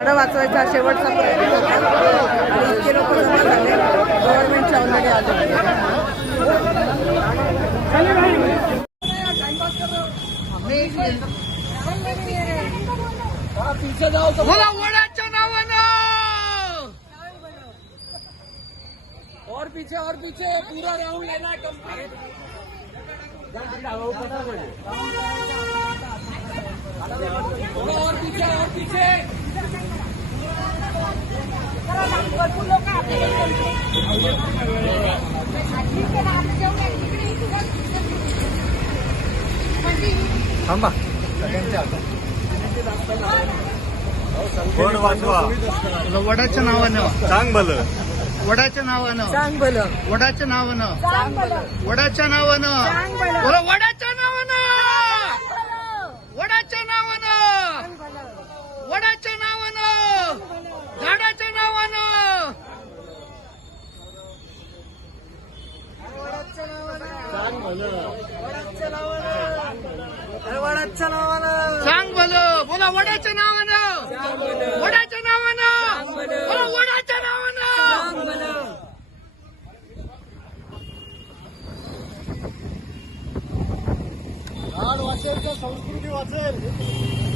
झाडं वाचवायचा शेवटचा प्रयत्न होता आणि इतके लोक जमा झाले गव्हर्नमेंटच्या ऑलरेडी वडाच्या नावानं और पीछे पूरा राउंड लेना है कंप्लीट और पीछे थांबा कोण वाचवा वडाच्या नावानं सांग भलं वडाच्या नावानं सांग भलं वडाच्या नावानं वडाच्या नावानं बोला वडाच्या नावानं वडाच्या नावानं वडाच्या नावानं झाडाच्या नावानं वडाच्या नावानं सांग भलं बोला वडाच्या नावानं वडाच्या नावानं बोला वडाच्या नावानं वाचेल संस्कृती वाचेल